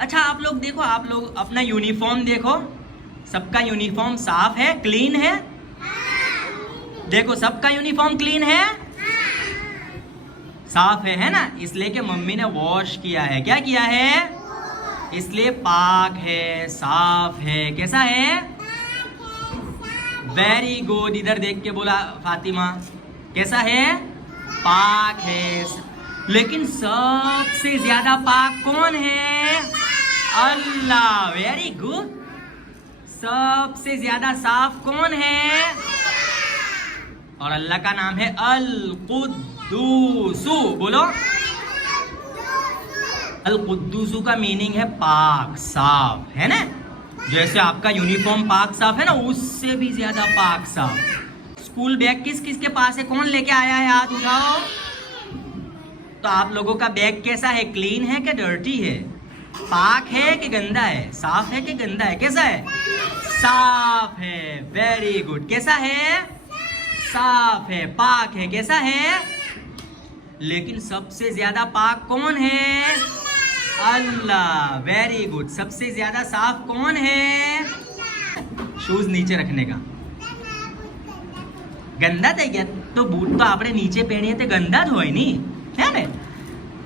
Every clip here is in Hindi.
अच्छा आप लोग देखो, आप लोग अपना यूनिफॉर्म देखो, सबका यूनिफॉर्म साफ है, क्लीन है। देखो सबका यूनिफॉर्म क्लीन है, साफ है ना? इसलिए कि मम्मी ने वॉश किया है। क्या किया है? इसलिए पाक है, साफ है। कैसा है? Very good. इधर देख के बोला फातिमा, कैसा है? पाक है। लेकिन सबसे ज्यादा पाक कौन है? अल्लाह। Very good. सबसे ज्यादा साफ कौन है? और अल्लाह का नाम है अल कुद्दूसु। बोलो, अल कुद्दूसु का मीनिंग है पाक, साफ, है ना? जैसे आपका यूनिफॉर्म पाक साफ है ना, उससे भी ज्यादा पाक साफ। स्कूल बैग किस किस के पास है? कौन लेके आया है? हाथ उठाओ। तो आप लोगों का बैग कैसा है? क्लीन है कि डर्टी है? पाक है कि गंदा है? साफ है कि गंदा है? कैसा है? साफ है। Very good. कैसा है? साफ है, पाक है। कैसा है? लेकिन सबसे ज्यादा पाक कौन है? अल्लाह। Very good. सबसे ज्यादा साफ कौन है? शूज नीचे रखने का। गंदा था क्या? तो बूट तो आपने नीचे पहने थे, गंदा तो है नहीं, है ना?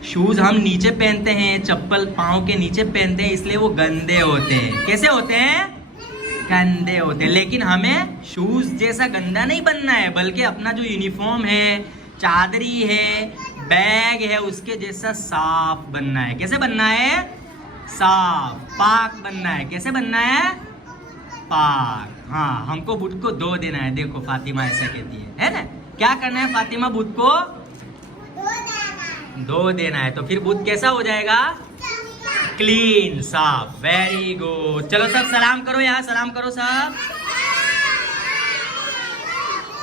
शूज हम नीचे पहनते हैं, चप्पल पाँव के नीचे पहनते हैं, इसलिए वो गंदे होते हैं। कैसे होते हैं? गंदे होते हैं। लेकिन हमें शूज जैसा गंदा नहीं बनना है, बल्कि अपना जो यूनिफॉर्म है, चादरी है, बैग है, उसके जैसा साफ बनना है। कैसे बनना है? साफ, पाक बनना है। कैसे बनना है? पाक। हाँ, हमको बुत को धो देना है। देखो फातिमा ऐसा कहती है ना? क्या करना है फातिमा? बुत को धो देना है। तो फिर बुत कैसा हो जाएगा? क्लीन, साफ। Very good. चलो सब सलाम करो, यहाँ सलाम करो सब।